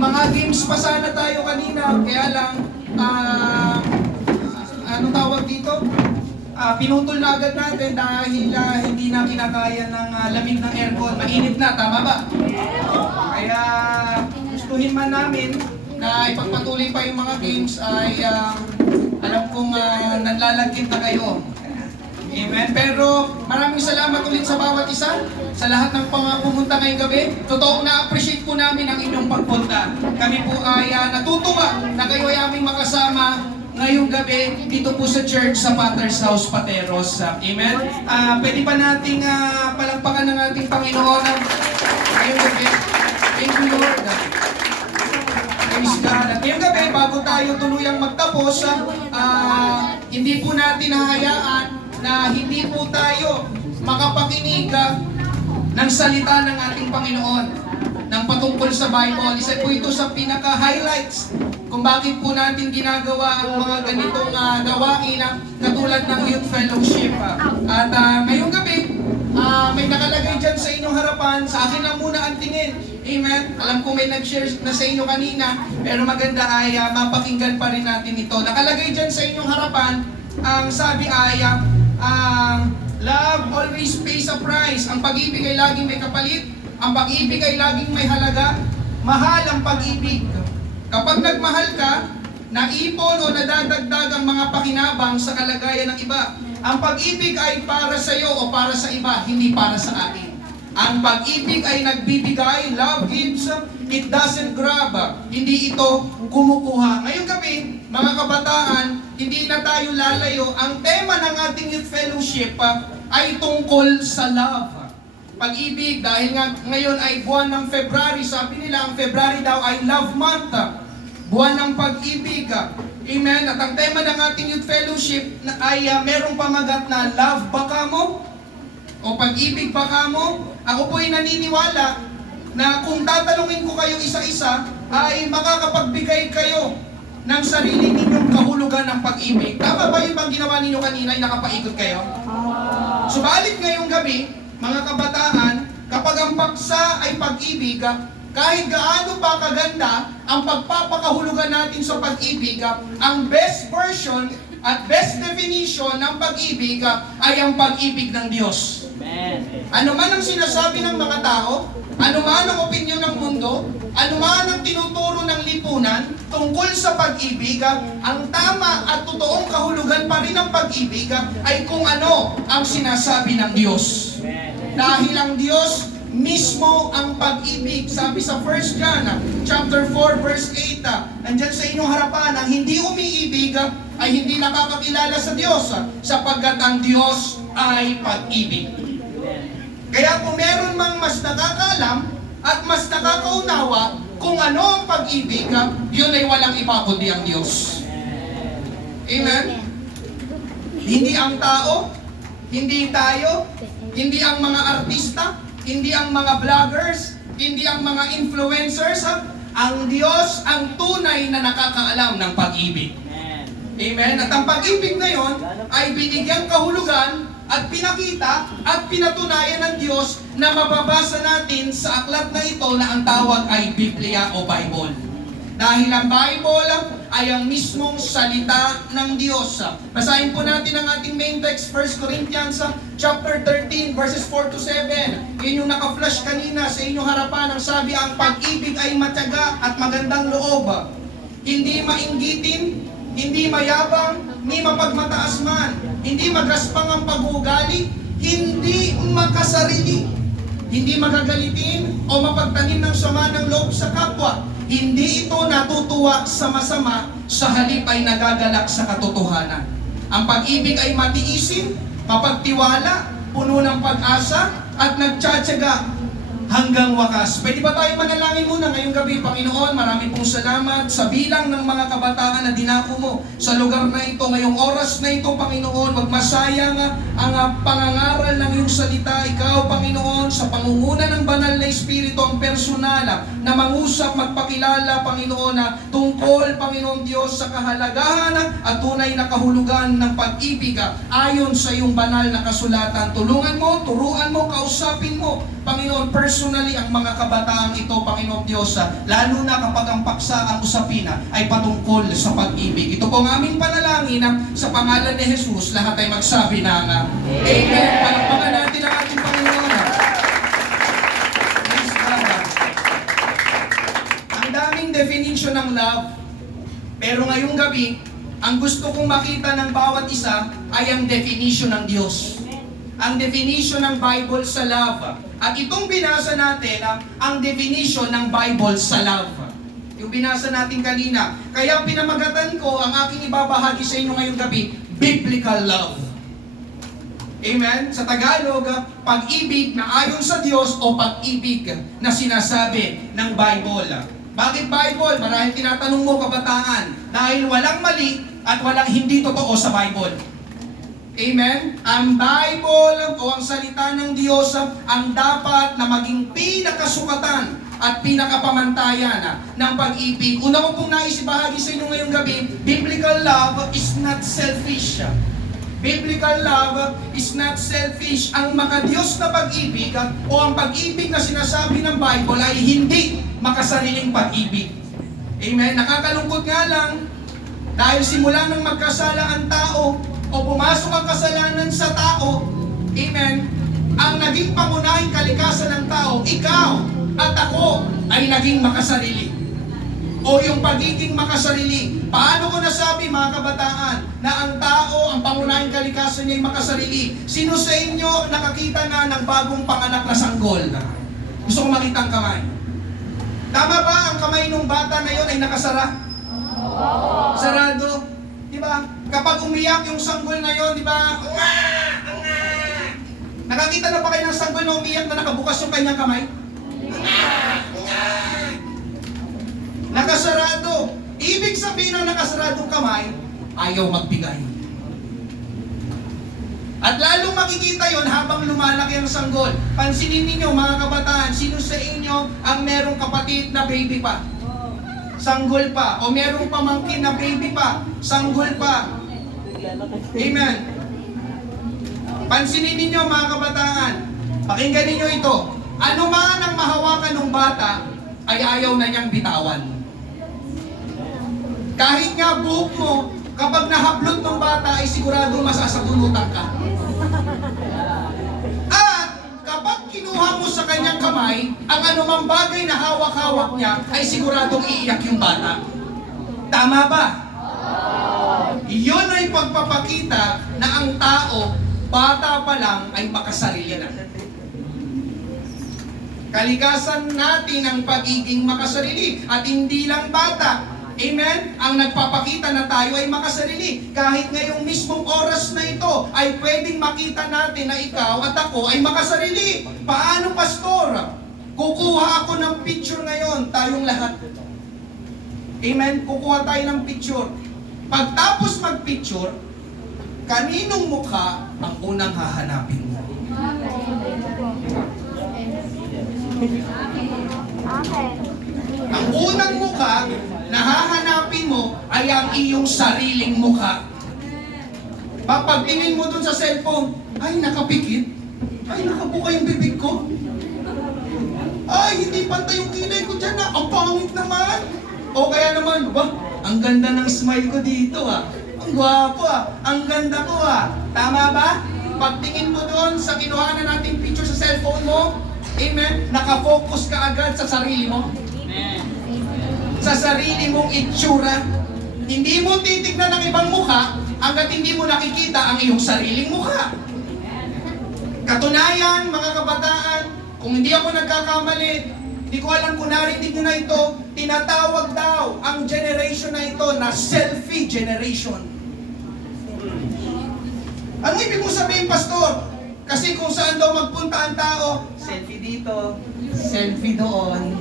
mga games pa sana tayo kanina, kaya lang, anong tawag dito? Pinutol na agad natin dahil hindi na kinakaya ng lamig ng aircon. Mainit na, tama ba? Kaya gustuhin man namin na ipagpatuloy pa yung mga games ay alam kong nanlalagkit na kayo. Amen. Pero maraming salamat ulit sa bawat isa, sa lahat ng pumunta ngayong gabi. Totoong na-appreciate po namin ang inyong pagpunta. Kami po ay natutuwa na kayo ay aming makasama ngayong gabi dito po sa church sa Potter's House, Pateros. Amen. Pwede pa nating palakpakan ng ating Panginoon ngayong gabi. Thank you, Lord. Praise God. At ngayong gabi, bago tayo tuluyang magtapos, hindi po natin hahayaan na hindi po tayo makapakinig ng salita ng ating Panginoon ng patungkol sa Bible. Isa po ito sa pinaka-highlights kung bakit po natin ginagawa ang mga ganitong gawain katulad ng Youth Fellowship. At ngayong gabi, may nakalagay dyan sa inyong harapan. Sa akin na muna ang tingin. Amen? Alam ko may nag-share na sa inyo kanina, pero maganda ay mapakinggan pa rin natin ito. Nakalagay dyan sa inyong harapan, ang sabi ay, love always pays a price. Ang pag-ibig ay laging may kapalit. Ang pag-ibig ay laging may halaga. Mahal ang pag-ibig. Kapag nagmahal ka, naipon o nadadagdag ang mga pakinabang sa kalagayan ng iba. Ang pag-ibig ay para sa iyo o para sa iba, hindi para sa akin. Ang pag-ibig ay nagbibigay, love gives, it doesn't grab. Hindi ito kumukuha. Ngayong gabi, mga kabataan, hindi na tayo lalayo. Ang tema ng ating Youth Fellowship ay tungkol sa love. Pag-ibig, dahil nga ngayon ay buwan ng February, sabi nila ang February daw ay Love Month. Buwan ng pag-ibig. Amen. At ang tema ng ating Youth Fellowship ay merong pamagat na love ba ka mo? O pag-ibig ba ka mo? Ako po'y naniniwala na kung tatanungin ko kayo isa-isa, ay makakapagbigay kayo ng sarili ninyong kahulugan ng pag-ibig. Tama ba yung bang ginawa ninyo kanina ay nakapaikot kayo? Subalit ngayong gabi, mga kabataan, kapag ang paksa ay pag-ibig, kahit gaano pa kaganda ang pagpapakahulugan natin sa pag-ibig, ang best version at best definition ng pag-ibig ay ang pag-ibig ng Diyos. Amen. Ano man ang sinasabi ng mga tao, ano man ang opinyon ng mundo, ano man ang tinuturo ng lipunan tungkol sa pag-ibig, ang tama at totoong kahulugan pa rin ng pag-ibig ay kung ano ang sinasabi ng Diyos. Dahil ang Diyos mismo ang pag-ibig. Sabi sa 1 John chapter 4 verse 8, andyan sa inyong harapan, ang hindi umiibig ay hindi nakakakilala sa Diyos, sapagkat ang Diyos ay pag-ibig. Kaya kung meron mang mas nakakaalam at mas nakakaunawa kung ano ang pag-ibig, yun ay walang iba kundi ang Diyos. Amen? Hindi ang tao, hindi tayo, hindi ang mga artista, hindi ang mga vloggers, hindi ang mga influencers. Ang Diyos ang tunay na nakakaalam ng pag-ibig. Amen? At ang pag-ibig na yon ay binigyang kahulugan at pinakita at pinatunayan ng Diyos na mababasa natin sa aklat na ito na ang tawag ay Biblia o Bible. Dahil ang Bible ay ang mismong salita ng Diyos. Basahin po natin ang ating main text, 1 Corinthians chapter 13 verses 4 to 7. Yun yung naka-flash kanina sa inyong harapan. Ang sabi, ang pag-ibig ay matyaga at magandang loob. Hindi mainggitin, hindi mayabang, ni mapagmataas man. Hindi magaspang ang pag-uugali, hindi makasarili, hindi magagalitin o mapagtanim ng sama ng loob sa kapwa. Hindi ito natutuwa sa masama, sa halip ay nagagalak sa katotohanan. Ang pag-ibig ay matiisin, mapagtiwala, puno ng pag-asa, at nagtsatsaga hanggang wakas. Pwede ba tayo manalangin muna ngayong gabi? Panginoon, marami pong salamat sa bilang ng mga kabataan na dinako mo sa lugar na ito. Ngayong oras na ito, Panginoon, wag masayang ang pangangaral ng iyong salita. Ikaw, Panginoon, sa pangunguna ng banal na Espiritu, ang personal na mangusap, magpakilala, Panginoon, tungkol, Panginoon Diyos, sa kahalagahan at tunay na kahulugan ng pag-ibig ayon sa iyong banal na kasulatan. Tulungan mo, turuan mo, kausapin mo, Panginoon, personally, ang mga kabataang ito, Panginoon Diyos, lalo na kapag ang paksa ang usapin ay patungkol sa pag-ibig. Ito po ang aming panalangin sa pangalan ni Jesus, lahat ay magsabi ng Amen. Palakpakan natin ang ating Panginoon. Praise God. Ang daming definition ng love, pero ngayong gabi, ang gusto kong makita ng bawat isa ay ang definition ng Diyos. Ang definition ng Bible sa love. At itong binasa natin, ang definition ng Bible sa love. Yung binasa natin kanina. Kaya pinamagatan ko ang aking ibabahagi sa inyo ngayong gabi, biblical love. Amen? Sa Tagalog, pag-ibig na ayon sa Diyos o pag-ibig na sinasabi ng Bible. Bakit Bible? Marahil tinatanong mo, kabataan, dahil walang mali at walang hindi totoo sa Bible. Amen? Ang Bible o ang salita ng Diyos ang dapat na maging pinakasukatan at pinakapamantayan ng pag-ibig. Una ko pong nais ibahagi sa inyo ngayong gabi, biblical love is not selfish. Biblical love is not selfish. Ang makadiyos na pag-ibig o ang pag-ibig na sinasabi ng Bible ay hindi makasariling pag-ibig. Amen? Nakakalungkot nga lang, dahil simula nang magkasala ang tao o pumasok ang kasalanan sa tao, amen, ang naging pangunahing kalikasan ng tao, ikaw at ako ay naging makasarili. O yung pagiging makasarili. Paano ko nasabi, mga kabataan, na ang tao, ang pangunahing kalikasan niya ay makasarili? Sino sa inyo nakakita na ng bagong panganak na sanggol? Gusto ko makita ang kamay. Tama ba ang kamay ng bata na yon ay nakasara? Sarado. Di ba? Kapag umiyak yung sanggol na yon, di ba? Nakakita na ba kayo ng sanggol na umiyak na nakabukas yung kanyang kamay? Nakasarado. Ibig sabihin ng nakasaradong kamay, ayaw magbigay. At lalong makikita yon habang lumalaki ang sanggol. Pansinin ninyo, mga kabataan, sino sa inyo ang merong kapatid na baby pa? Sanggol pa. O merong pamangkin na baby pa? Sanggol pa. Amen. Pansinin ninyo, mga kabataan. Pakinggan ninyo ito. Ano man ang mahawakan ng bata, ay ayaw na niyang bitawan. Kahit nga buhok mo, kapag nahablot ng bata, ay siguradong masasabunutan ka. At kapag kinuha mo sa kanyang kamay, ang anumang bagay na hawak-hawak niya, ay siguradong iiyak yung bata. Tama ba? Iyon ay pagpapakita na ang tao, bata pa lang, ay makasarili na. Kalikasan natin ang pagiging makasarili at hindi lang bata. Amen? Ang nagpapakita na tayo ay makasarili. Kahit ngayong mismong oras na ito ay pwedeng makita natin na ikaw at ako ay makasarili. Paano, pastor? Kukuha ako ng picture ngayon, tayong lahat. Amen? Kukuha tayo ng picture. Pagtapos mag-picture, kaninong mukha ang unang hahanapin mo? Ang unang mukha na hahanapin mo ay ang iyong sariling mukha. Papagtingin mo dun sa cellphone, ay nakapikit, ay nakabuka yung bibig ko, ay hindi pantay yung kilay ko dyan ang pangit naman. O kaya naman, ba, ang ganda ng smile ko dito ang gwapo ang ganda ko Tama ba? Pagtingin mo doon sa kinuhanan nating picture sa cellphone mo, amen, nakafocus ka agad sa sarili mo. Sa sarili mong itsura. Hindi mo titignan ng ibang mukha hanggat hindi mo nakikita ang iyong sariling mukha. Katunayan, mga kabataan, kung hindi ako nagkakamali, hindi ko alam kung narinig nyo na ito, tinatawag daw ang generation na ito na selfie generation. Ano ibig mo sabihin, pastor? Kasi kung saan daw magpunta ang tao, selfie dito, selfie doon.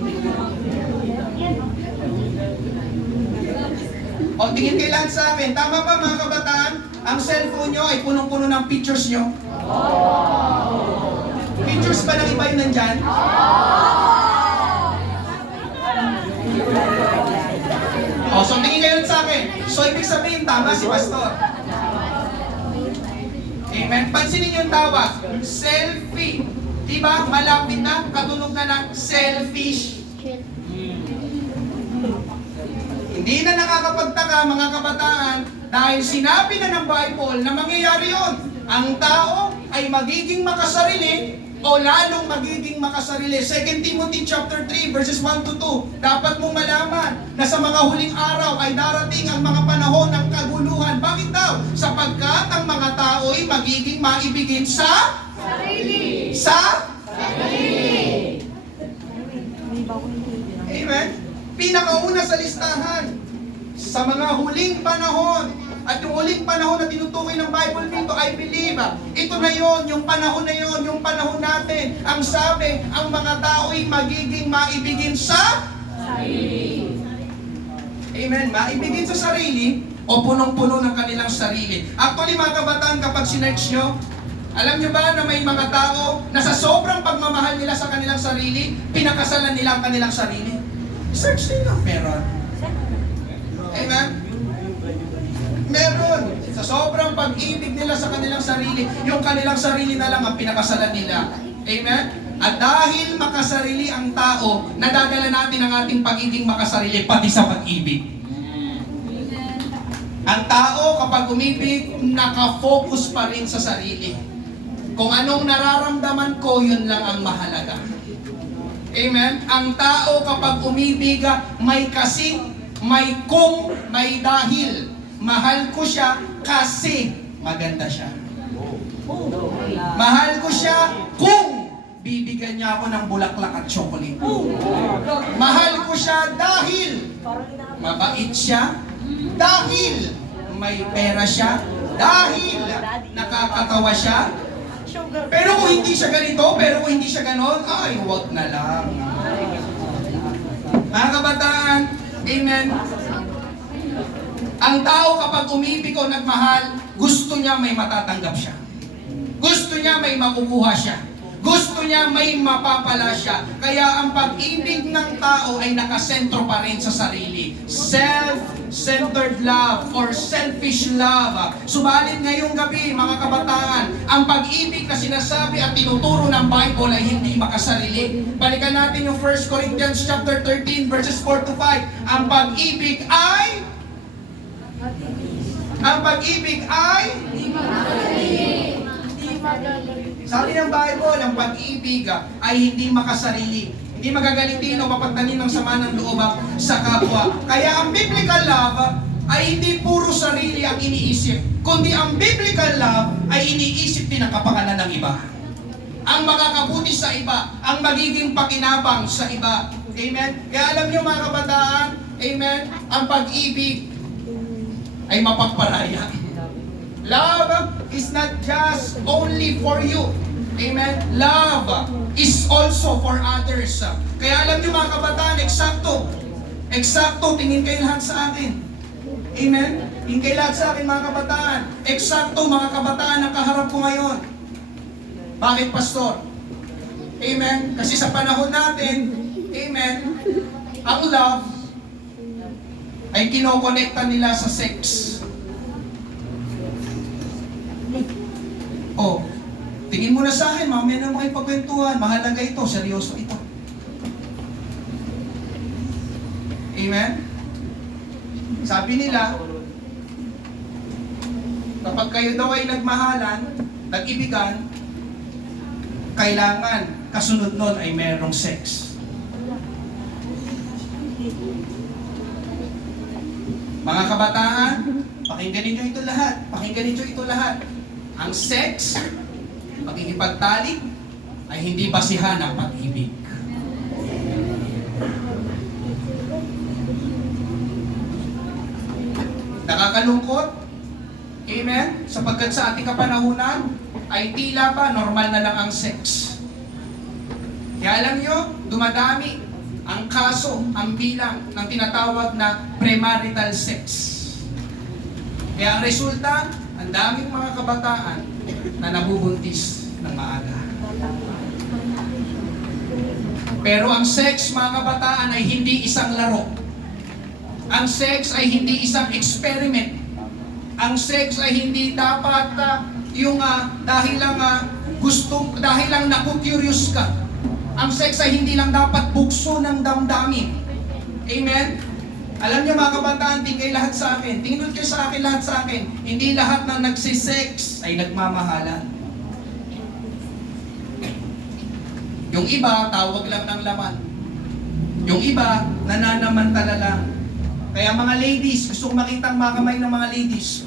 O, tingin kayo lahat sa akin. Tama ba, mga kabataan? Ang cellphone nyo ay punong-puno ng pictures nyo? Pictures ba ng iba yung nandyan? O, so tingin kayo sa akin. So, ibig sabihin, tama si pastor. Amen. Pansinin yung tawag. Selfie. Diba? Malapit na, katunog na ng selfish. Hindi na nakakapagtaka mga kabataan dahil sinabi na ng Bible na mangyayari yon. Ang tao ay magiging makasarili o lalong magiging makasarili. 2 Timothy chapter 3 verses 1 to 2. Dapat mong malaman na sa mga huling araw ay darating ang mga panahon ng kaguluhan. Bakit daw? Sapagkat ang mga tao ay magiging maibigin sa sarili. Sa sarili. Amen. Pinakauna sa listahan sa mga huling panahon. At yung huling panahon na tinutukoy ng Bible dito, I believe, ito na yon, yung panahon na yon, yung panahon natin. Ang sabi, ang mga tao ay magiging maibigin sa sarili. Amen. Maibigin sa sarili o punong-puno ng kanilang sarili. Actually, mga kabataan, kapag sinerch nyo, alam nyo ba na may mga tao na sa sobrang pagmamahal nila sa kanilang sarili, pinakasalan nila ang kanilang sarili? Search nila. Meron. Amen. Meron. Sa sobrang pag-ibig nila sa kanilang sarili, yung kanilang sarili na lang ang pinakasalan nila. Amen? At dahil makasarili ang tao, nadadala natin ang ating pagiging makasarili pati sa pag-ibig. Ang tao kapag umibig, nakafocus pa rin sa sarili. Kung anong nararamdaman ko, yun lang ang mahalaga. Amen? Ang tao kapag umibig, may kasi, may kung, may dahil. Mahal ko siya kasi maganda siya. Mahal ko siya kung bibigyan niya ako ng bulaklak at chocolate. Mahal ko siya dahil mabait siya, dahil may pera siya, dahil nakakatawa siya. Pero kung hindi siya ganito, pero kung hindi siya ganon, ay, wag na lang. Mga kabataan, amen. Ang tao kapag umibig o nagmahal, gusto niya may matatanggap siya. Gusto niya may makukuha siya. Gusto niya may mapapala siya. Kaya ang pag-ibig ng tao ay nakasentro pa rin sa sarili. Self-centered love or selfish love. Subalit ngayong gabi, mga kabataan, ang pag-ibig na sinasabi at tinuturo ng Bible ay hindi makasarili. Balikan natin yung 1 Corinthians chapter 13 verses 4 to 5. Ang pag-ibig ay sabi ng Bible, ang pag-ibig ay hindi makasarili. Hindi magagalitin o mapagtanim ng sama ng loob sa kapwa. Kaya ang biblical love ay hindi puro sarili ang iniisip, kundi ang biblical love ay iniisip din ang kapakanan ng iba. Ang makakabuti sa iba, ang magiging pakinabang sa iba. Amen? Kaya alam niyo mga kabataan, amen, ang pag-ibig ay mapagparaya. Love is not just only for you. Amen? Love is also for others. Kaya alam niyo mga kabataan, eksakto. Eksakto, tingin kayo lahat sa akin. Amen? Tingin kayo lahat sa akin mga kabataan. Eksakto mga kabataan ang kaharap ko ngayon. Bakit, Pastor? Amen? Kasi sa panahon natin, amen, ang love ay kinokonekta nila sa sex. Oh, tingin mo na sa akin, mamaya na makipagkwentuhan, mahalaga ito, seryoso ito. Amen? Sabi nila, kapag kayo daw ay nagmahalan, nag-ibigan, kailangan kasunod nun ay merong sex. Mga kabataan, pakinggan ninyo ito lahat. Pakinggan ninyo ito lahat. Ang sex, pagkikipagtalik, ay hindi basihan ng pag-ibig. Nakakalungkot, amen, sapagkat sa ating kapanahunan, ay tila ba normal na lang ang sex. Kaya alam nyo, dumadami ang kaso, ang bilang ng tinatawag na premarital sex. Kaya ang resulta, ang daming mga kabataan na nabubuntis ng maaga. Pero ang sex, mga kabataan, ay hindi isang laro. Ang sex ay hindi isang experiment. Ang sex ay hindi dapat dahil lang dahil lang naku-curious ka. Ang sex ay hindi lang dapat bukso ng damdamin. Amen? Alam niyo mga kabataan, tingin lahat sa akin. Tingin kayo sa akin, lahat sa akin. Hindi lahat na nagsisex ay nagmamahalan. Yung iba, tawag lang ng laman. Yung iba, nananamantala lang. Kaya mga ladies, gusto kong makita ang mga kamay ng mga ladies.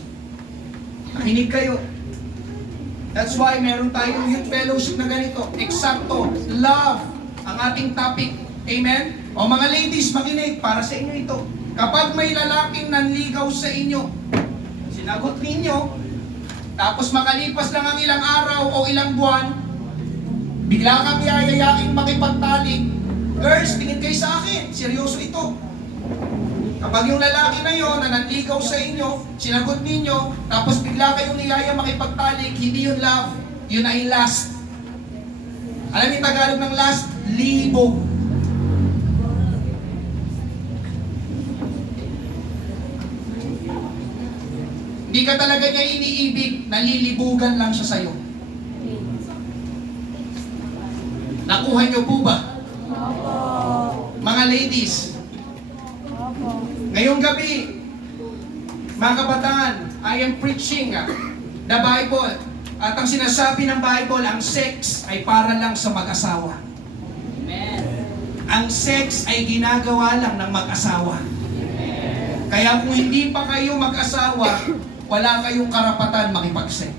Nakinig kayo. That's why meron tayong youth fellowship na ganito. Eksakto, love, ang ating topic. Amen? O mga ladies, makinig, para sa inyo ito. Kapag may lalaking nanligaw sa inyo, sinagot ninyo, tapos makalipas lang ang ilang araw o ilang buwan, bigla kang yayayaking makipagtalik. Girls, tingin kayo sa akin, seryoso ito. Kapag yung lalaki na yon na nanligaw sa inyo, sinagot ninyo, tapos bigla kayong niyaya makipagtalik, hindi yun love, yun ay lust. Alam niyo Tagalog ng lust? Libog. Hindi ka talaga niya iniibig, nalilibugan lang siya sa'yo. Nakuha niyo po ba? Mga ladies, ngayong gabi, mga kabataan, I am preaching the Bible. At ang sinasabi ng Bible, ang sex ay para lang sa mag-asawa. Amen. Ang sex ay ginagawa lang ng mag-asawa. Amen. Kaya kung hindi pa kayo mag-asawa, wala kayong karapatan makipag-sex.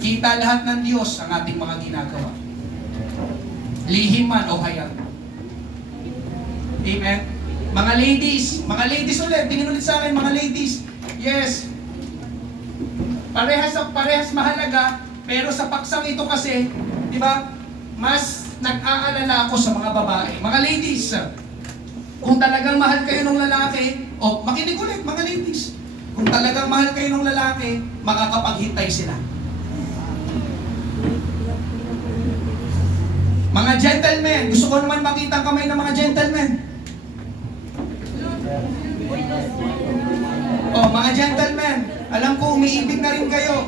Kita lahat ng Diyos ang ating mga ginagawa. Lihim man o hayag. Amen? Mga ladies ulit, tingin ulit sa akin mga ladies. Yes. Parehas mahalaga, pero sa paksang ito kasi, di ba, mas nag-aalala ako sa mga babae. Mga ladies, kung talagang mahal kayo ng lalaki, makinig ulit mga ladies. Kung talagang mahal kayo ng lalaki, makakapaghintay sila. Mga gentlemen, gusto ko naman makita ang kamay ng mga gentlemen. Mga gentlemen, alam ko umiibig na rin kayo.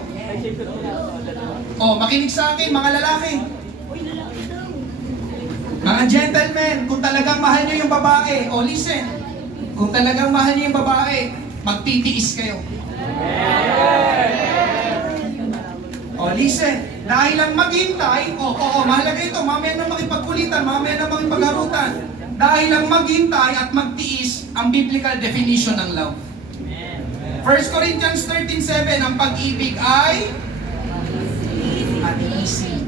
Makinig sa akin, mga lalaki. Mga gentlemen, kung talagang mahal niyo yung babae, listen. Kung talagang mahal niyo yung babae, magtitiis kayo. Listen. Dahil lang maghintay, mahalaga ito, mamaya na makipagkulitan, mamaya na makipagharutan. Dahil lang maghintay at magtiis ang biblical definition ng love. 1 Corinthians 13:7, ang pag-ibig ay at-easy,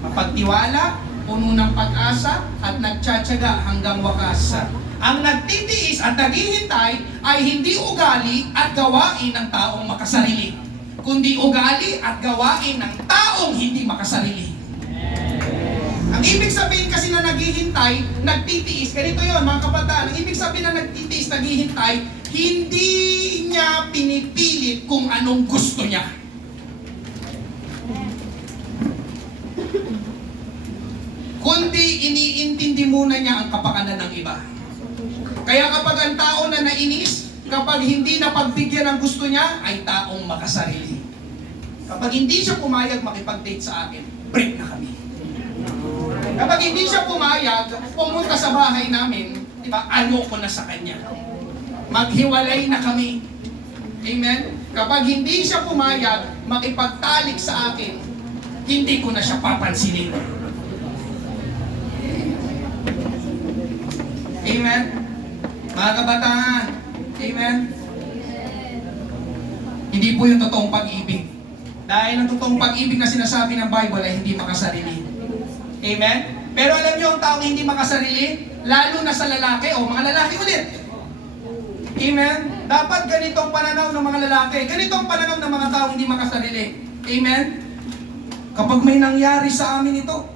mapagtiwala, puno ng pag-asa, at nagtsatsaga hanggang wakas. Ang nagtitiis at naghihintay ay hindi ugali at gawain ng taong makasarili, kundi ugali at gawain ng taong hindi makasarili. Ang ibig sabihin kasi na naghihintay, nagtitiis, ganito yon mga kabataan, ang ibig sabihin na nagtitiis, naghihintay, hindi niya pinipilit kung anong gusto niya. Kundi iniintindi muna niya ang kapakanan ng iba. Kaya kapag ang tao na nainis, kapag hindi napagbigyan ng gusto niya, ay taong makasarili. Kapag hindi siya pumayag makipag-date sa akin, break na kami. Kapag hindi siya pumayag, pumunta sa bahay namin, di ba, ko na sa kanya. Maghiwalay na kami. Amen? Kapag hindi siya pumayag, makipagtalik sa akin, hindi ko na siya papansinin. Amen? Mga kabataan, amen? Hindi po yung totoong pag-ibig. Dahil ang totoong pag-ibig na sinasabi ng Bible ay hindi makasarili. Amen? Pero alam niyo ang taong hindi makasarili, lalo na sa lalaki, mga lalaki ulit. Amen? Dapat ganitong pananaw ng mga lalaki, ganitong pananaw ng mga taong hindi makasarili. Amen? Kapag may nangyari sa amin ito,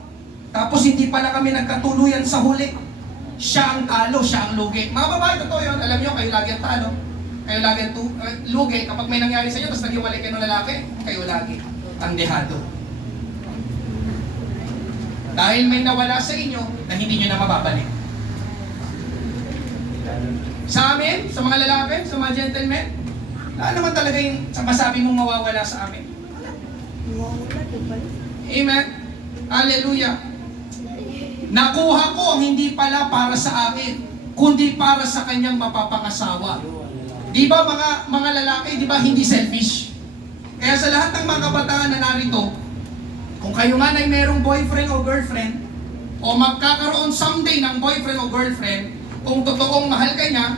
tapos hindi pala kami nagkatuluyan sa huli, siya ang talo, siya ang lugi. Mga babae, totoo yun. Alam niyo, kayo lagi ang talo. Kayo lagi ang lugi. Kapag may nangyari sa inyo, tapos naghiwalay kayo ng lalaki, kayo lagi ang dehado. Dahil may nawala sa inyo na hindi nyo na mababalik. Sa amin, sa mga lalaki, sa mga gentlemen, Ano naman talaga yung masabi mong mawawala sa amin? Amen? Hallelujah. Nakuha ko ang hindi pala para sa akin, kundi para sa kanyang mapapangasawa. Di ba mga lalaki, di ba hindi selfish? Kaya sa lahat ng mga kabataan na narito, kung kayo man ay merong boyfriend o girlfriend, o magkakaroon someday ng boyfriend o girlfriend, kung totoong mahal ka niya,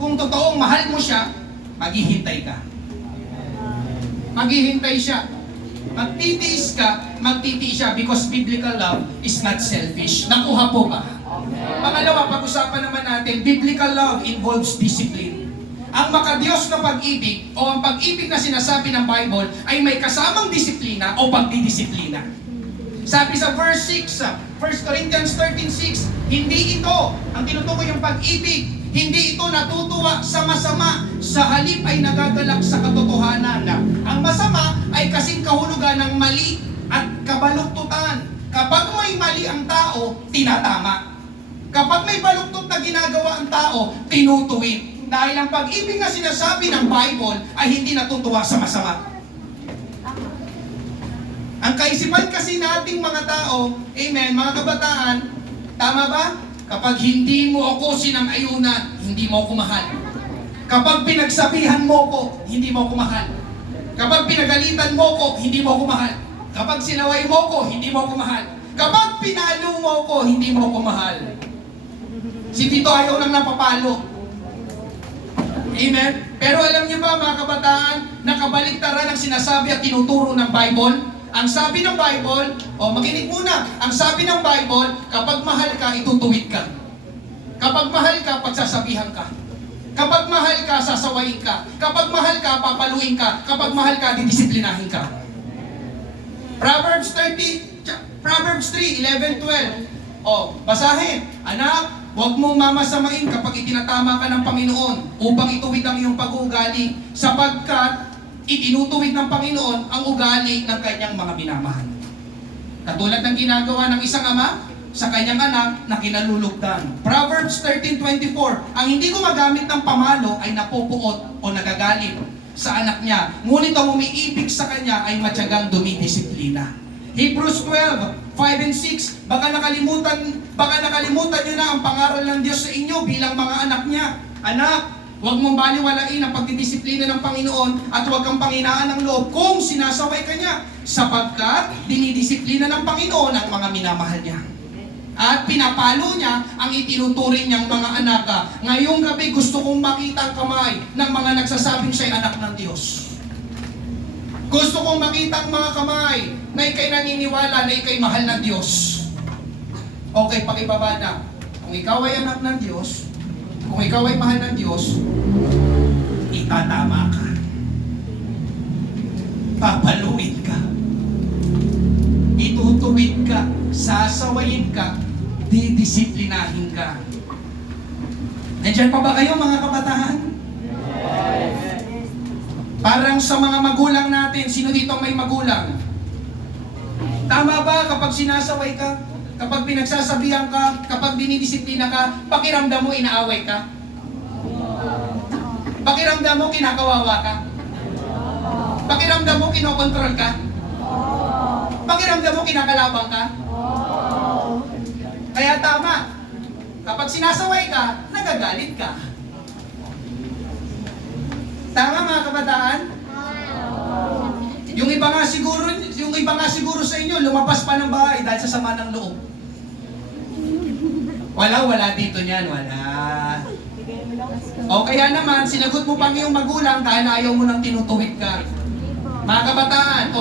kung totoong mahal mo siya, maghihintay ka. Maghihintay siya. Magtitiis ka, magtitiis siya because biblical love is not selfish. Nakuha po ba? Pangalawa, pag-usapan naman natin, biblical love involves discipline. Ang makadiyos na pag-ibig o ang pag-ibig na sinasabi ng Bible ay may kasamang disiplina o pagdidisiplina. Sabi sa verse 6, 1 Corinthians 13:6, hindi ito ang tinutukoy yung pag-ibig. Hindi ito natutuwa sa masama, sa halip ay nagagalak sa katotohanan. Ang masama ay kasing kahulugan ng mali at kabaluktutan. Kapag may mali ang tao, tinatama. Kapag may baluktot na ginagawa ang tao, tinutuwid. Dahil ang pag-ibig na sinasabi ng Bible ay hindi natutuwa sa masama. Ang kaisipan kasi nating mga tao, amen, mga kabataan, tama ba? Kapag hindi mo ako sinang-ayunan, hindi mo ako mahal. Kapag pinagsabihan mo ko, hindi mo ako mahal. Kapag pinagalitan mo ko, hindi mo ako mahal. Kapag sinaway mo ko, hindi mo ako mahal. Kapag pinalo mo ko, hindi mo ako mahal. Si Tito ayaw nang napapalo. Amen? Pero alam niyo ba mga kabataan, nakabaliktaran ang sinasabi at tinuturo ng Bible? Ang sabi ng Bible, makinig muna, ang sabi ng Bible, kapag mahal ka, itutuwid ka. Kapag mahal ka, pagsasabihan ka. Kapag mahal ka, sasawayin ka. Kapag mahal ka, papaluin ka. Kapag mahal ka, didisiplinahin ka. Proverbs 3:11-12. Basahin. Anak, huwag mong mamasamain kapag itinatama ka ng Panginoon upang ituwid ang iyong pag-uugali, sapagkat itinutuwid ng Panginoon ang ugali ng kanyang mga minamahal. Katulad ng ginagawa ng isang ama sa kanyang anak na kinalulugdan. Proverbs 13:24, ang hindi gumagamit ng pamalo ay napupuot o nagagalit sa anak niya, ngunit ang umiibig sa kanya ay matyagang dumidisiplina. Hebrews 12:5-6, baka nakalimutan nyo na ang pangaral ng Diyos sa inyo bilang mga anak niya. Anak, huwag mong baliwalain ang pagdidisiplina ng Panginoon at huwag kang panghinaan ng loob kung sinasaway ka niya, sapagkat dinidisiplina ng Panginoon ang mga minamahal niya. At pinapalo niya ang itinuturing niyang mga anak. Ngayong gabi gusto kong makita ang kamay ng mga nagsasabing siya'y anak ng Diyos. Gusto kong makita ang mga kamay na ikay naniniwala na ikay mahal ng Diyos. Okay, pakibaba na. Kung ikaw ay anak ng Diyos, kung ikaw ay mahal ng Diyos, itatama ka. Papaluin ka. Itutuwid ka. Sasawayin ka. Didisiplinahin ka. Nandiyan pa ba kayo mga kabataan? Parang sa mga magulang natin, sino dito may magulang? Tama ba kapag sinasaway ka? Kapag pinagsasabihan ka, kapag dinidisiplina ka, pakiramdam mo inaaway ka? Pakiramdam mo kinakawawa ka? Pakiramdam mo kinokontrol ka? Pakiramdam mo kinakalabang ka? Kaya tama, kapag sinasaway ka, nagagalit ka. Tama mga kabataan? Yung iba nga siguro sa inyo, lumabas pa ng bahay dahil sa sama ng loob. Wala dito niyan, wala. O kaya naman, sinagot mo pang iyong magulang dahil ayaw mo nang tinutuwid ka. Mga kabataan,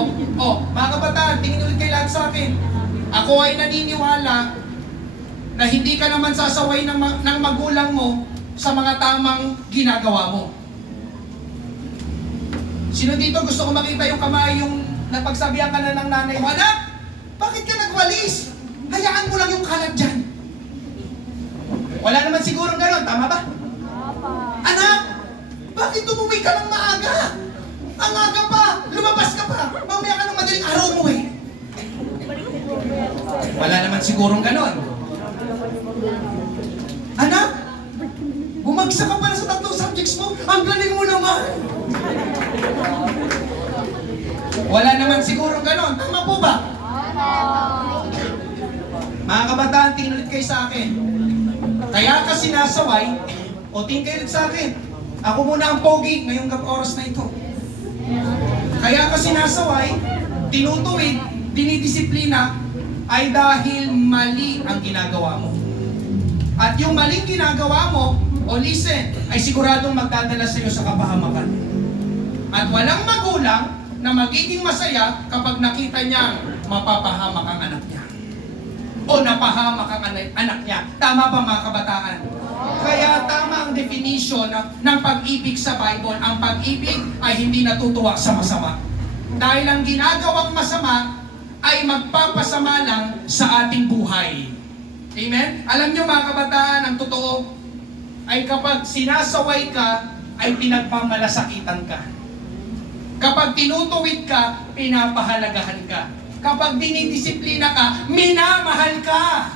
mga kabataan, tingin ulit kayo lahat sa akin. Ako ay naniniwala na hindi ka naman sasaway ng magulang mo sa mga tamang ginagawa mo. Sino dito gusto ko makita yung kamay, yung napagsabihan ka na ng nanay mo, anak, bakit ka nagwalis? Hayaan mo lang yung kalat dyan. Wala naman sigurong gano'n, tama ba? Anak, bakit umuwi ka ng maaga? Ang aga pa, lumabas ka pa, mamaya ka ng madaling araw mo eh. Wala naman sigurong gano'n. Anak, bumagsak ka pala sa tatlong subjects mo, ang galing mo naman. naman. Wala naman siguro ganon. Tama po ba? Mga kabataan, tingin ulit kayo sa akin. Kaya ka sinasaway, o tingin kayo ulit sa akin. Ako muna ang pogi ngayong oras na ito. Kaya ka sinasaway, tinutuwid, dinidisiplina, ay dahil mali ang ginagawa mo. At yung maling ginagawa mo, o listen, ay siguradong magdadala sa iyo sa kapahamakan. At walang magulang na magiging masaya kapag nakita niyang mapapahamak ang anak niya. O napahamak ang anak niya. Tama ba mga kabataan? Kaya tama ang definition ng pag-ibig sa Bible. Ang pag-ibig ay hindi natutuwa sa masama. Dahil ang ginagawang masama ay magpapasama lang sa ating buhay. Amen? Alam niyo mga kabataan, ang totoo ay kapag sinasaway ka, ay pinagpamalasakitan ka. Kapag tinutuwid ka, pinapahalagahan ka. Kapag dinidisiplina ka, minamahal ka.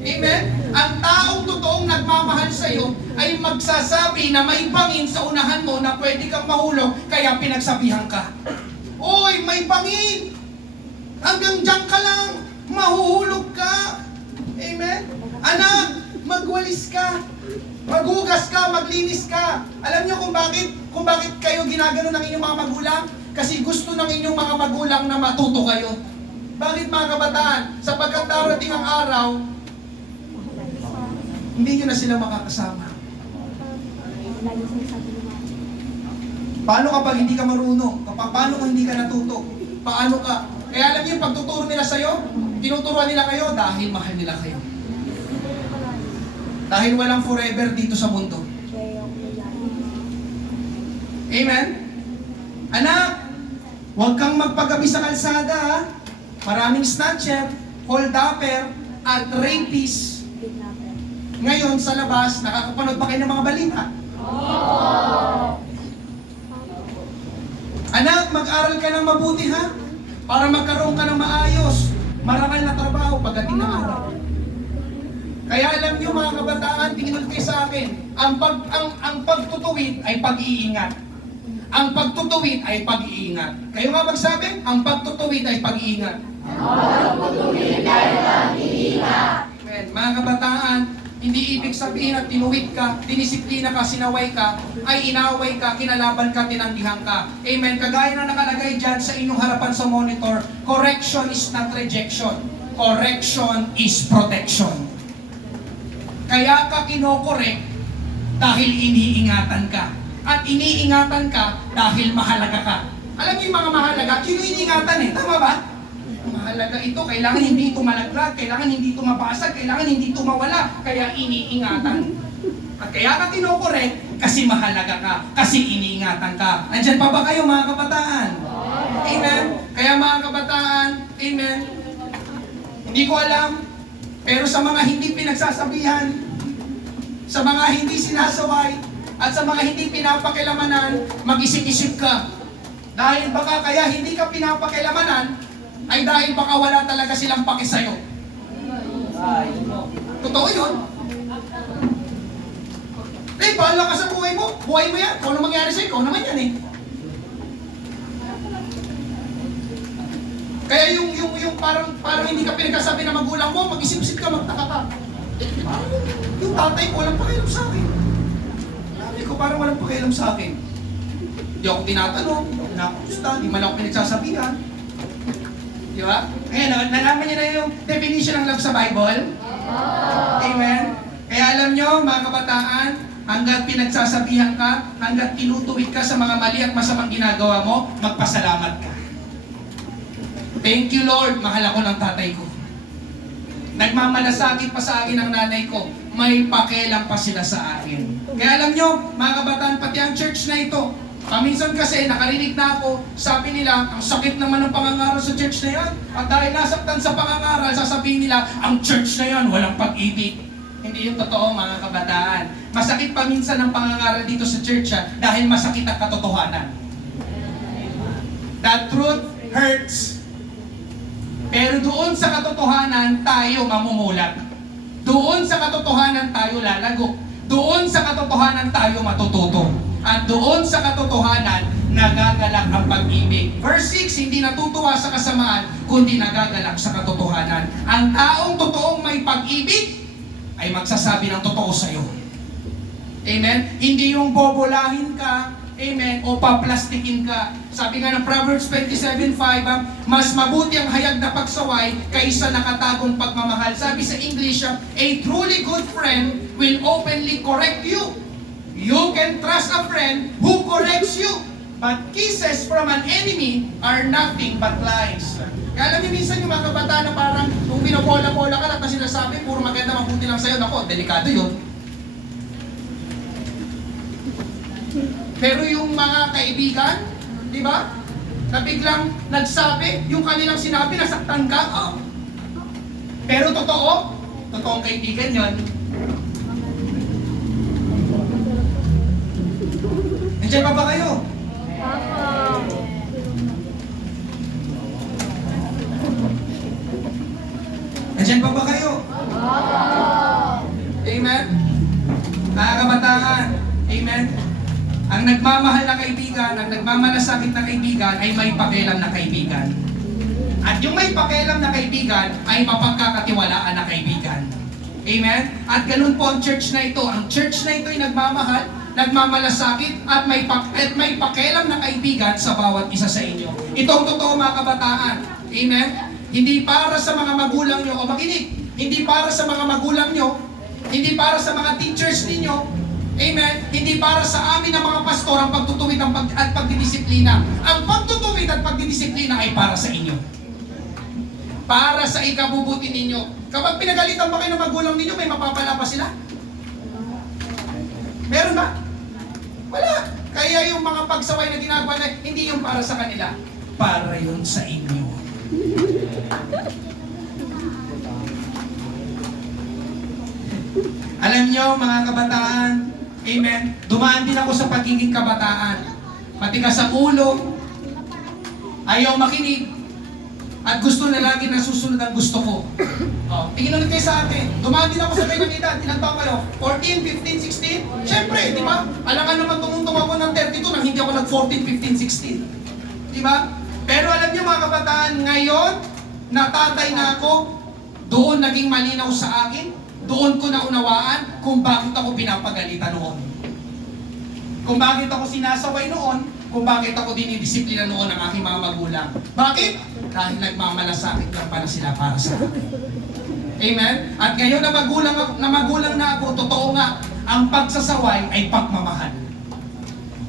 Amen? Ang taong totoong nagmamahal sa iyo ay magsasabi na may bangin sa unahan mo na pwede kang mahulog, kaya pinagsabihan ka. Oy, may bangin! Hanggang diyan ka lang, mahuhulog ka. Amen? Anak, magwalis ka. Maghugas ka, maglinis ka. Alam niyo kung bakit kayo ginagano ng inyong mga magulang? Kasi gusto ng inyong mga magulang na matuto kayo. Bakit mga kabataan? Sapagkat darating ang araw, hindi nyo na sila makakasama. Paano kapag hindi ka marunong? Paano kung hindi ka natuto? Paano ka? Kaya alam niyo, pagtuturo nila sa'yo, tinuturuan nila kayo dahil mahal nila kayo. Dahil walang forever dito sa mundo. Amen? Anak, huwag kang magpagabi sa kalsada, ha? Maraming snatcher, hold-upper, at rapist. Ngayon, sa labas, nakakapanood pa kayo ng mga balita? Anak, mag-aral ka ng mabuti, ha? Para magkaroon ka ng maayos, marangal na trabaho pagdating ng araw. Kaya alam niyo mga kabataan, tingin ulit kayo sa akin, ang pagtutuwid ay pag-iingat. Ang pagtutuwid ay pag-iingat. Kayo nga magsabi, ang pagtutuwid ay pag-iingat. Ang pagtutuwid ay pag-iingat. Mga kabataan, hindi ibig sabihin na tinuwid ka, dinisiplina ka, sinaway ka, ay inaway ka, kinalaban ka, tinanggihan ka. Amen. Kagaya na nakalagay dyan sa inyong harapan sa monitor, correction is not rejection. Correction is protection. Kaya ka kinokorek dahil iniingatan ka. At iniingatan ka dahil mahalaga ka. Alam niyo yung mga mahalaga, yun yung iniingatan eh. Tama ba? Mahalaga ito, kailangan hindi ito malaglag, kailangan hindi ito mabasag, kailangan hindi ito mawala. Kaya iniingatan. At kaya ka kinokorek kasi mahalaga ka, kasi iniingatan ka. Andyan pa ba kayo mga kabataan? Amen? Kaya mga kabataan, amen? Hindi ko alam, pero sa mga hindi pinagsasabihan, sa mga hindi sinasaway, at sa mga hindi pinapakilamanan, mag-isip-isip ka. Dahil baka kaya hindi ka pinapakilamanan, ay dahil baka wala talaga silang paki sa'yo. Totoo yun. Eh, bahala ka sa buhay mo. Buhay mo yan. Kung ano mangyari sa'yo, ikaw naman yan eh. Kaya yung parang hindi ka pinagkasabi ng magulang mo, mag-isip-isip ka, magtaka ka. Yung tatay ko, walang pakialam sa akin. Nanay ko, parang walang pakialam sa akin. Hindi ako tinatanong, hindi ako nakakusta, hindi man ako pinagsasabihan. Di ba? Ngayon, nalaman niyo na yung definition ng love sa Bible? Amen? Kaya alam nyo, mga kabataan, hanggat pinagsasabihan ka, hanggat tinutuwid ka sa mga mali at masamang ginagawa mo, magpasalamat ka. Thank you, Lord. Mahal ako ng tatay ko. Nagmamalasakit pa sa akin ang nanay ko. May pakialam pa sila sa akin. Kaya alam nyo, mga kabataan, pati ang church na ito, paminsan kasi nakarinig na ako, sabi nila, ang sakit naman ng pangangaral sa church na yan. At dahil nasaktan sa pangangaral, sasabihin nila, ang church na yan, walang pag-ibig. Hindi yung totoo mga kabataan. Masakit paminsan ang pangangaral dito sa church dahil masakit ang katotohanan. The truth hurts. Pero doon sa katotohanan, tayo mamumulat. Doon sa katotohanan tayo lalago. Doon sa katotohanan tayo matututo. At doon sa katotohanan, nagagalak ang pag-ibig. Verse 6, hindi natutuwa sa kasamaan, kundi nagagalak sa katotohanan. Ang taong totoong may pag-ibig ay magsasabi ng totoo sa iyo. Amen? Hindi yung bobolahin ka, amen, o paplastikin ka. Sabi nga ng Proverbs 27:5, mas mabuti ang hayag na pagsaway kaysa nakatagong pagmamahal. Sabi sa English, a truly good friend will openly correct you. You can trust a friend who corrects you. But kisses from an enemy are nothing but lies. Kaya alam niyo minsan yung mga kabataan na parang kung binobola-bola ka lang na sinasabi, puro maganda mabuti lang sa'yo. Nako, delikado yun. Pero yung mga kaibigan, di ba? Na biglang nagsabi, yung kanilang sinabi, nasaktan ka. Oh. Pero totoo, totoong kaibigan yun. Nandiyan pa ba kayo? Nandiyan pa ba kayo? Amen? Mga kabataan, amen? Ang nagmamahal na kaibigan, ang nagmamalasakit na kaibigan ay may pakialam na kaibigan. At yung may pakialam na kaibigan ay mapagkakatiwalaan na kaibigan. Amen? At ganun po ang church na ito. Ang church na ito ay nagmamahal, nagmamalasakit, at may pakialam na kaibigan sa bawat isa sa inyo. Ito ang totoo mga kabataan. Amen? Hindi para sa mga magulang nyo, o makinig, hindi para sa mga magulang nyo, hindi para sa mga teachers ninyo, amen, hindi para sa amin ng mga pastor ang pagtutuwid at pagdidisiplina. Ang pagtutuwid at pagdidisiplina ay para sa inyo. Para sa ikabubuti ninyo. Kapag pinagalitan ba kayo ng magulang ninyo, may mapapala pa sila? Meron ba? Wala. Kaya yung mga pagsaway na ginagawa na, hindi yung para sa kanila. Para yun sa inyo. Alam nyo, mga kabataan, amen, dumaan din ako sa pagiging kabataan. Matigas ang ulo, ayaw makinig, at gusto na lagi na susunod ang gusto ko. Oh, tingin ulit kayo sa atin. Dumaan din ako sa ganyan edad. Ilan taon kayo? 14, 15, 16? Siyempre, di ba? Alangan naman tumutong ako ng 32 nang hindi ako nag-14, 15, 16. Di ba? Pero alam niyo mga kabataan, ngayon, natatay na ako, doon naging malinaw sa akin, doon ko naunawaan kung bakit ako pinapagalitan noon. Kung bakit ako sinasaway noon, kung bakit ako dinidisiplina noon ng aking mga magulang. Bakit? Dahil nagmamalasakit lang para sila para sa akin. Amen? At ngayon na magulang na ako, totoo nga, ang pagsasaway ay pagmamahal.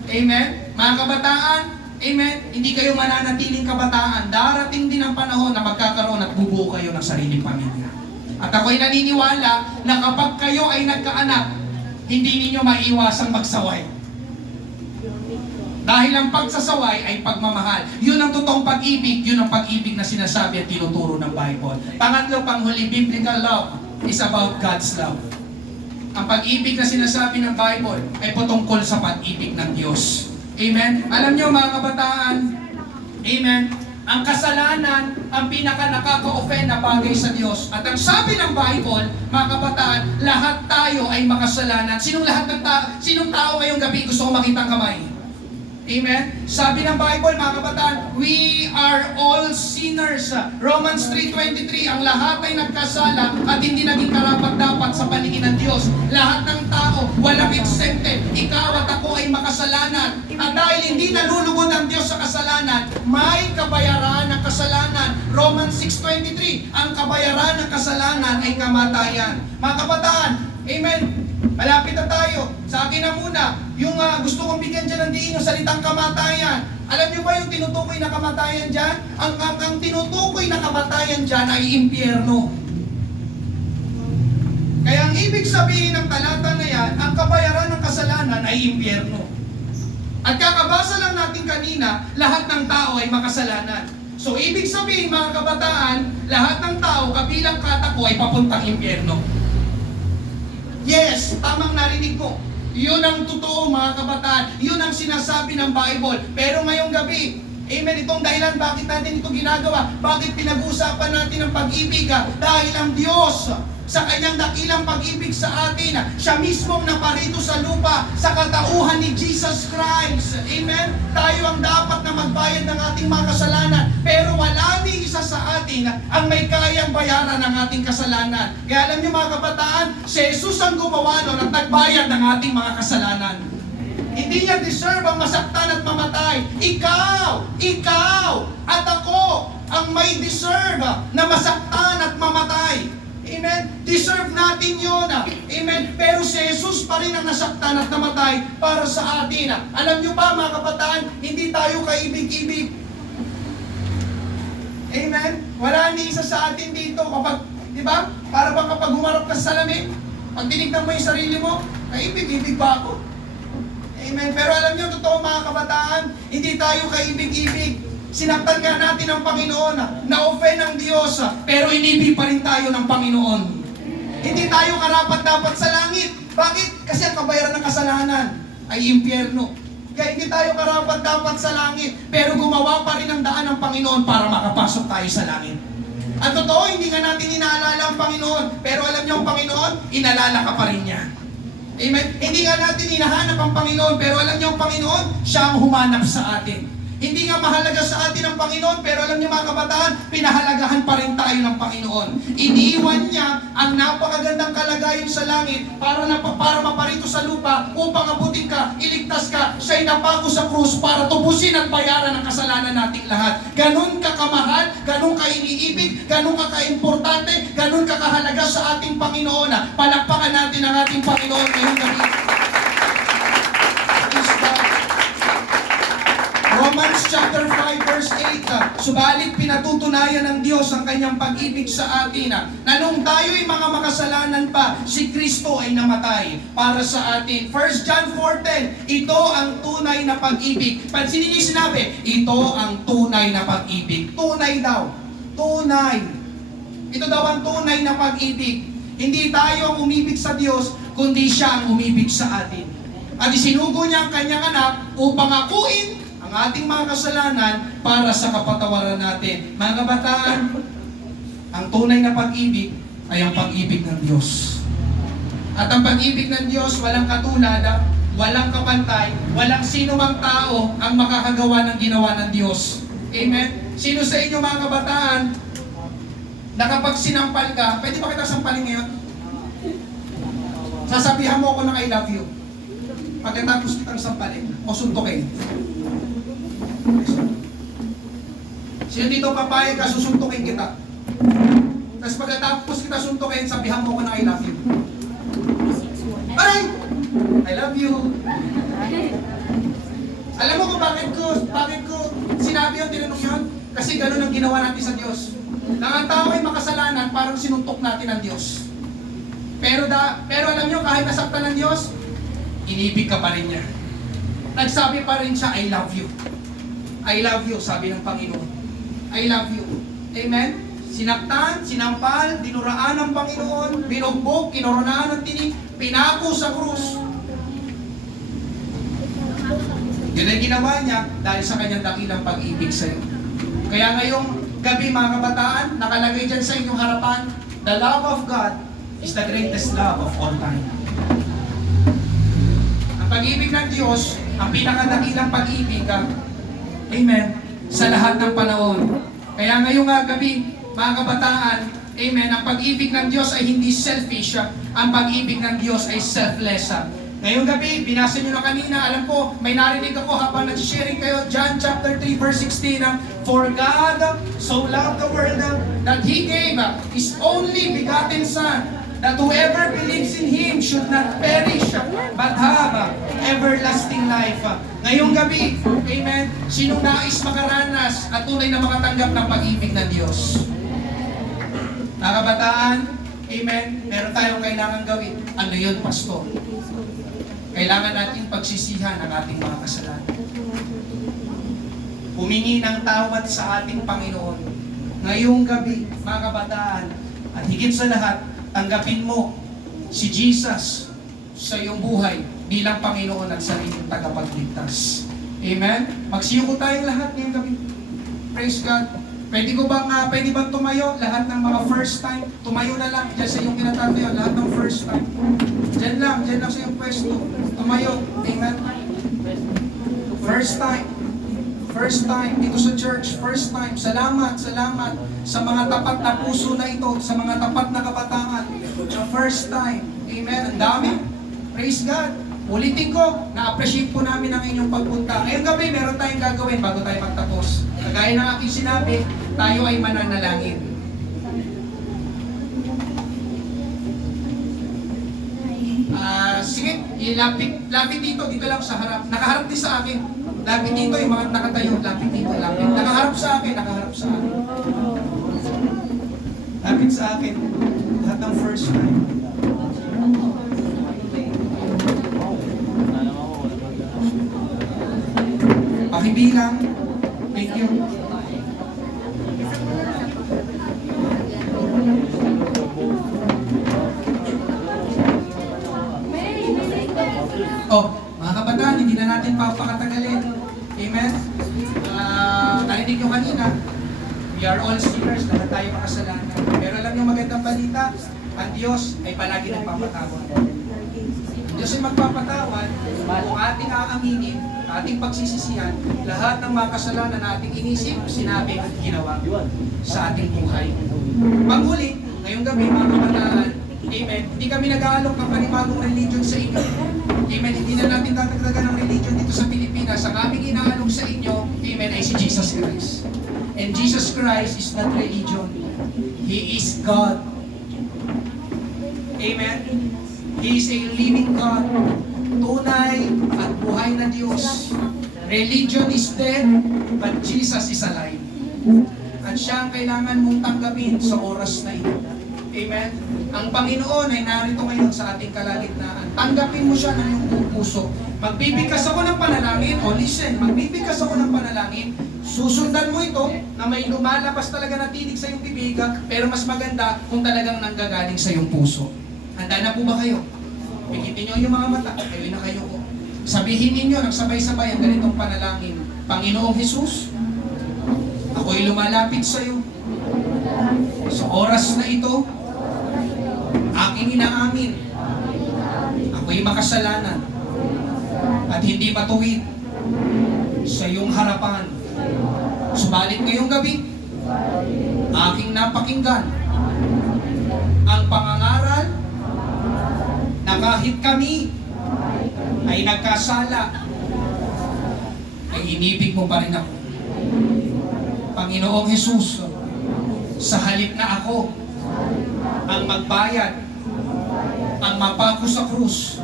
Amen? Mga kabataan, amen, hindi kayo mananatiling kabataan. Darating din ang panahon na magkakaroon at bubuo kayo ng sariling pamilya. At ako'y naniniwala na kapag kayo ay nagkaanak, hindi ninyo maiiwasang magsaway. Dahil ang pagsasaway ay pagmamahal. Yun ang totoong pag-ibig, yun ang pag-ibig na sinasabi at tinuturo ng Bible. Pangatlo, panghuli, biblical love is about God's love. Ang pag-ibig na sinasabi ng Bible ay patungkol sa pag-ibig ng Diyos. Amen? Alam nyo mga kabataan, amen, ang kasalanan ang pinaka-nakaka-offend na bagay sa Diyos. At ang sabi ng Bible, mga kabataan, lahat tayo ay makasalanan. Sinong tao ngayong gabi gusto ko makita ang kamay? Amen? Sabi ng Bible, mga kabataan, we are all sinners. Romans 3:23, ang lahat ay nagkasala at hindi naging karapat-dapat sa paningin ng Diyos. Lahat ng tao, walang exempted. Ikaw at ako ay makasalanan. At dahil hindi nalulugod ang Diyos sa kasalanan, may kabayaran ng kasalanan. Romans 6:23, ang kabayaran ng kasalanan ay kamatayan. Mga kabataan, amen? Malapit na tayo. Sa akin na muna, yung gusto kong bigyan dyan ng diin, yung salitang kamatayan. Alam niyo ba yung tinutukoy na kamatayan dyan? Ang tinutukoy na kamatayan dyan ay impyerno. Kaya ang ibig sabihin ng talata na yan, ang kabayaran ng kasalanan ay impyerno. At kakabasa lang natin kanina, lahat ng tao ay makasalanan. So ibig sabihin mga kabataan, lahat ng tao, kabilang kata ko, ay papuntang impyerno. Yes, tamang narinig ko. Yun ang totoo mga kabataan. Yun ang sinasabi ng Bible. Pero ngayong gabi, Amen. Itong dahilan bakit natin ito ginagawa. Bakit pinag-uusapan natin ang pag-ibig? Dahil ang Diyos sa kanyang dakilang pag-ibig sa atin, siya mismong naparito sa lupa sa katauhan ni Jesus Christ. Amen? Tayo ang dapat na magbayad ng ating mga kasalanan. Pero wala ni isa sa atin ang may kayang bayaran ng ating kasalanan. Kaya alam niyo mga kabataan, si Jesus ang gumawa nun at nagbayad ng ating mga kasalanan. Hindi niya deserve ang masaktan at mamatay. Ikaw, at ako ang may deserve na masaktan at mamatay. Amen? Deserve natin yun. Amen? Pero si Jesus pa rin ang nasaktan at namatay para sa atin. Alam niyo ba mga kabataan, hindi tayo kaibig-ibig. Amen? Wala ni isa sa atin dito kapag, di ba? Para bang kapag humarap ka sa salamin, pag tinignan mo yung sarili mo, kaibig-ibig ba ako? Amen? Pero alam niyo, totoo mga kabataan, hindi tayo kaibig-ibig. Sinaktan nga natin ang Panginoon, na-offend ang Diyos, pero inibig pa rin tayo ng Panginoon. Hindi tayo karapat-dapat sa langit. Bakit? Kasi ang kabayaran ng kasalanan ay impyerno. Kaya hindi tayo karapat-dapat sa langit, pero gumawa pa rin ang daan ng Panginoon para makapasok tayo sa langit. At totoo, hindi nga natin inaalala ang Panginoon, pero alam niyo ang Panginoon, inalala ka pa rin niya. Amen? Hindi nga natin hinahanap ang Panginoon, pero alam niyo ang Panginoon, siya ang humanap sa atin. Hindi nga mahalaga sa atin ang Panginoon, pero alam niyo mga kabataan, pinahalagahan pa rin tayo ng Panginoon. Iniiwan niya ang napakagandang kalagayan sa langit para maparito sa lupa upang abutin ka, iligtas ka. Siya'y napako sa krus para tubusin at bayaran ang kasalanan nating lahat. Ganon ka kamahal, ganon ka iniibig, ganon ka kaimportante, ganon ka kahalaga sa ating Panginoon. Palakpakan natin ang ating Panginoon ngayong gabi. Romans chapter 5 verse 8, subalit pinatutunayan ng Diyos ang kanyang pag-ibig sa atin na nung tayo'y mga makasalanan pa, si Kristo ay namatay para sa atin. 1 John 4:10, ito ang tunay na pag-ibig. Pansinin niyo sinabi, ito ang tunay na pag-ibig. Tunay daw. Tunay. Ito daw ang tunay na pag-ibig. Hindi tayo ang umibig sa Diyos, kundi siya ang umibig sa atin. At isinugo niya ang kanyang anak upang akuin ang ating mga kasalanan para sa kapatawaran natin. Mga kabataan, ang tunay na pag-ibig ay ang pag-ibig ng Diyos. At ang pag-ibig ng Diyos, walang katulad, walang kapantay, walang sino mang tao ang makakagawa ng ginawa ng Diyos. Amen? Sino sa inyo mga kabataan, na kapag sinampal ka, pwede ba kita sampalin ngayon? Sasabihan mo ako ng I love you. Pagkatapos kitang sampalin o suntukin. Sino dito papayag ka, susuntukin kita. Tapos pagkatapos kita suntukin, sabihan mo ko na I love you. Aray! I love you. Alam mo kung bakit ko sinabi yung tinanong yun? Kasi ganun ang ginawa natin sa Diyos. Nang ang tao ay makasalanan, parang sinuntok natin ang Diyos. Pero alam nyo, kahit nasaktan ng Diyos, inibig ka pa rin niya. Nagsabi pa rin siya, I love you. I love you, sabi ng Panginoon. I love you. Amen? Sinaktan, sinampal, dinuraan ng Panginoon, binugbog, kinoronaan ng tinig, pinako sa krus. Yun ay ginawa niya dahil sa kanyang dakilang pag-ibig sa iyo. Kaya ngayong gabi mga kabataan, nakalagay dyan sa inyong harapan, the love of God is the greatest love of all time. Ang pag-ibig ng Diyos, ang pinakadakilang pag-ibig, amen, sa lahat ng panahon. Kaya ngayong gabi, mga kabataan, amen, ang pag-ibig ng Diyos ay hindi selfish, ang pag-ibig ng Diyos ay selfless. Ngayong gabi, binasa nyo na kanina, alam ko, may narinig ako habang nag-sharing kayo, John chapter 3 verse 16, for God so loved the world that He gave His only begotten Son, that whoever believes in Him should not perish, but have everlasting life. Ngayong gabi, amen, sinong nais makaranas at tunay na makatanggap ng pag-ibig ng Diyos? Mga kabataan, amen, meron tayong kailangan gawin. Ano yun, Pastor? Kailangan natin pagsisihan ang ating mga kasalanan. Humingi ng tawad sa ating Panginoon. Ngayong gabi, mga kabataan, at higit sa lahat, tanggapin mo si Jesus sa iyong buhay bilang Panginoon at sariling tagapagligtas. Amen? Magsiyuko tayong lahat ngayong gabi. Praise God. Pwede bang tumayo? Lahat ng mga first time, tumayo na lang dyan sa iyong kinatatayo. Lahat ng first time. Dyan lang sa iyong pwesto. Tumayo. Amen? First time. First time dito sa church, first time. Salamat sa mga tapat na puso na ito, sa mga tapat na kabataan. The first time. Amen. Ang dami. Praise God. Ulitin ko, na-appreciate po namin ang inyong pagpunta. Ngayong gabi, meron tayong gagawin bago tayo magtapos. Kagaya ng aking sinabi, tayo ay mananalangin. Sige, lapit dito lang sa harap. Nakaharap din sa akin. Lapit dito, yung mga nakatayo, lapit dito. Nakaharap sa akin. Lapit sa akin. Lahat ng first time. Pakibilang. Thank you. Oh, mga kabataan, hindi na natin papakatagalin. Amen? Narinig nyo kanina, we are all sinners, lahat tayo makasalanan. Pero alam nyo magandang balita, ang Diyos ay palagi nagpapatawad. Ang Diyos ay magpapatawad kung ating aaminin, ating pagsisisihan, lahat ng mga kasalanan na ating inisip, sinabi at ginawa sa ating buhay. Panghuli, ngayong gabi, mga kabataan, amen, hindi kami nag-aalok ng panibagong religion sa inyo. Amen, hindi na natin tatagdagan ng religion dito sa Pilipinas. Ang aming inaalok sa inyo, amen, ay si Jesus Christ. And Jesus Christ is not religion. He is God. Amen? He is a living God. Tunay at buhay na Diyos. Religion is dead, but Jesus is alive. At siya ang kailangan mong tanggapin sa oras na ito. Amen? Ang Panginoon ay narito ngayon sa ating kalagitnaan. Tanggapin mo siya ng iyong buong puso. Magbibigkas ako ng panalangin, magbibigkas ako ng panalangin, susundan mo ito na may lumalabas talaga na tinig sa iyong bibig, pero mas maganda kung talagang nanggagaling sa iyong puso. Handa na po ba kayo? Pigitin niyo yung mga mata, kayo na kayo ko. Sabihin ninyo ng sabay-sabay ang ganitong panalangin. Panginoong Jesus, ako'y lumalapit sa iyo. Sa oras na ito, aking inaamin, ako'y makasalanan at hindi matuwid sa iyong harapan. Subalit ngayong gabi, aking napakinggan ang pangangaral na kahit kami ay nagkasala, ay inibig mo pa rin ako. Panginoong Jesus, sa halip na ako ang magbayad, ang mapako sa krus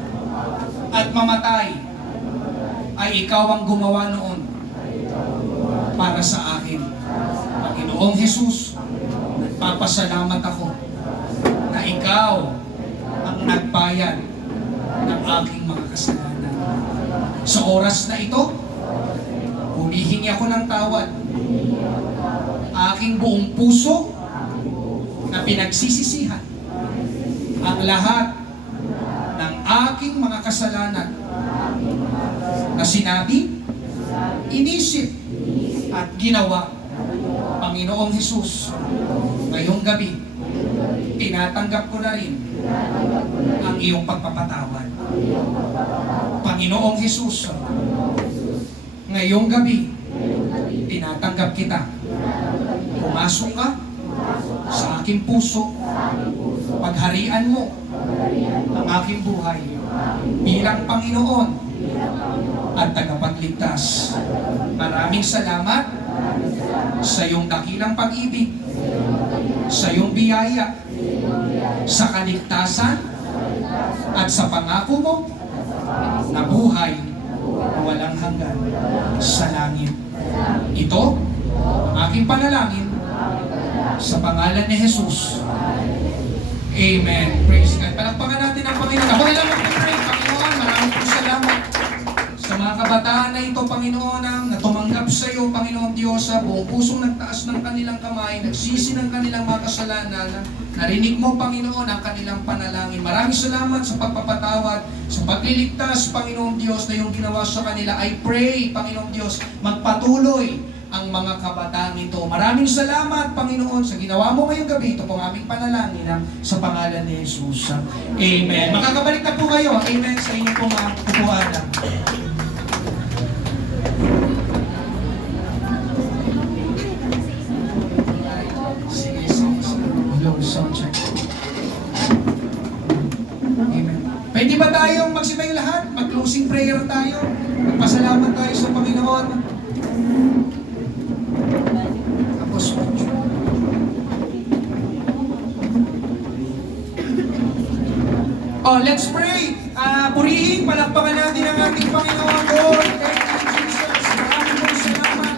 at mamatay, ay ikaw ang gumawa noon para sa akin. Panginoong Jesus, nagpapasalamat ako na ikaw ang nagbayad ng aking mga kasalanan. Sa oras na ito, humihingi ako ng tawad. Aking buong puso na pinagsisisihan ang lahat ng aking mga kasalanan na sinabi, inisip, at ginawa. Panginoong Jesus, ngayong gabi, tinatanggap ko na rin ang iyong pagpapatawad. Panginoong Jesus, ngayong gabi, tinatanggap kita. Pumasok ka sa aking puso. Pagharian mo ang aking buhay bilang Panginoon at tagapagligtas. Maraming salamat sa iyong dakilang pag-ibig, sa iyong biyaya, sa kaligtasan, at sa pangako mo na buhay na walang hanggan sa langit. Ito ang aking panalangin sa pangalan ni Jesus. Amen. Praise God. Palakpakan natin ang Panginoon. Ako lang mag-pray. Panginoon, maraming po salamat sa mga kabataan na ito, Panginoon, ang natumang tumanggap sa iyo, Panginoon Diyos, sa buong pusong nagtaas ng kanilang kamay, nagsisi ng kanilang mga kasalanan. Narinig mo, Panginoon, ang kanilang panalangin. Maraming salamat sa pagpapatawad, sa pagliligtas, Panginoon Diyos, na yung ginawa sa kanila. I pray, Panginoon Diyos, magpatuloy ang mga kabataan ito. Maraming salamat, Panginoon, sa ginawa mo ngayong gabi. Ito po ang aming panalangin sa pangalan ni Jesus. Amen. Makakabalik na po kayo. Amen sa inyong pong upuan. Sound check. Amen. Pwede ba tayong magsibayo lahat? Mag-closing prayer tayo. Magpasalamat tayo sa Panginoon. Tapos let's pray. Purihin, palakpakan natin ang ating Panginoon. Lord, thank you, Jesus. Maraming pong salamat.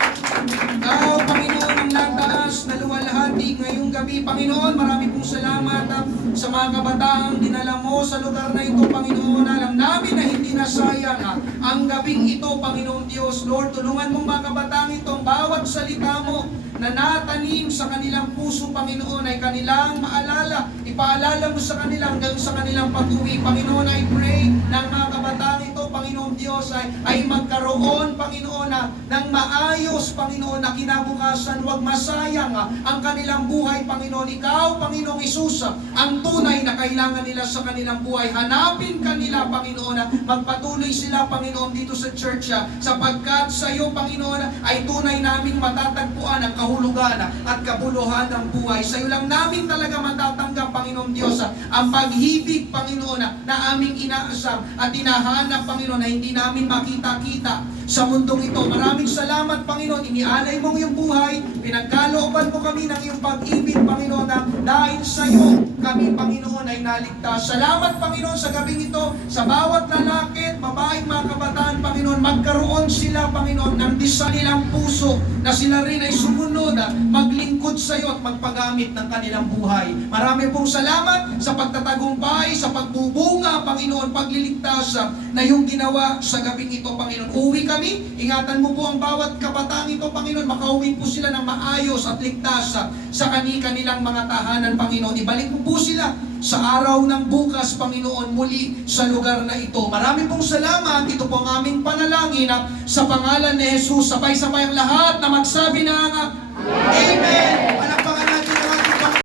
Thou, Panginoon, ang nataas na luwalhati ngayong gabi, Panginoon. Maraming pong salamat sa mga kabataang dinala mo sa lugar na ito, Panginoon. Alam namin na hindi nasayang ang gabing ito, Panginoon Diyos. Lord, tulungan mong mga kabataang ito, bawat salita mo na natanim sa kanilang puso, Panginoon, ay kanilang maalala. Ipaalala mo sa kanila hanggang sa kanilang pag-uwi. Panginoon, I pray ng mga kabataan ito, Panginoon Diyos, ay magkaroon, Panginoon, ng maayos, Panginoon, na kinabukasan. Huwag masayang ang kanilang buhay, Panginoon. Ikaw, Panginoong Isus, ang tunay na kailangan nila sa kanilang buhay. Hanapin kanila, Panginoon, magpatuloy sila, Panginoon, dito sa church, sapagkat sa iyo, Panginoon, ay tunay naming matatagpuan ang kahulugan at kabuluhan ng buhay. Sa iyo lang namin talaga matatanggap, Panginoon Diyos, ang pag-ibig, Panginoon, na aming inaasam at hinahanap, Panginoon, na hindi namin makita-kita sa mundong ito. Maraming salamat, Panginoon. Inialay mo yung buhay. Pinagkalooban mo kami ng iyong pag-ibig, Panginoon, na dahil sa iyo kami, Panginoon, ay naligtas. Salamat, Panginoon, sa gabing ito, sa bawat lalaki at babaeng mga kabataan, Panginoon, magkaroon sila, Panginoon, ng sa nilang puso na sila rin ay sumunod, maglingkod sa iyo at magpagamit ng kanilang buhay. Marami pong salamat sa pagtatagumpay, sa pagbubunga, Panginoon, pagliligtas na yung ginawa sa gabing ito, Panginoon. Uwi kami, ingatan mo po ang bawat kabataan ito, Panginoon, makauwi po sila ng maayos at ligtas sa kanilang mga tahanan, Panginoon. Ibalik mo po sila sa araw ng bukas, Panginoon, muli sa lugar na ito. Marami pong salamat. Ito po ang aming panalangin sa pangalan ni Jesus. Sabay-sabay ang lahat na magsabi ng Amen.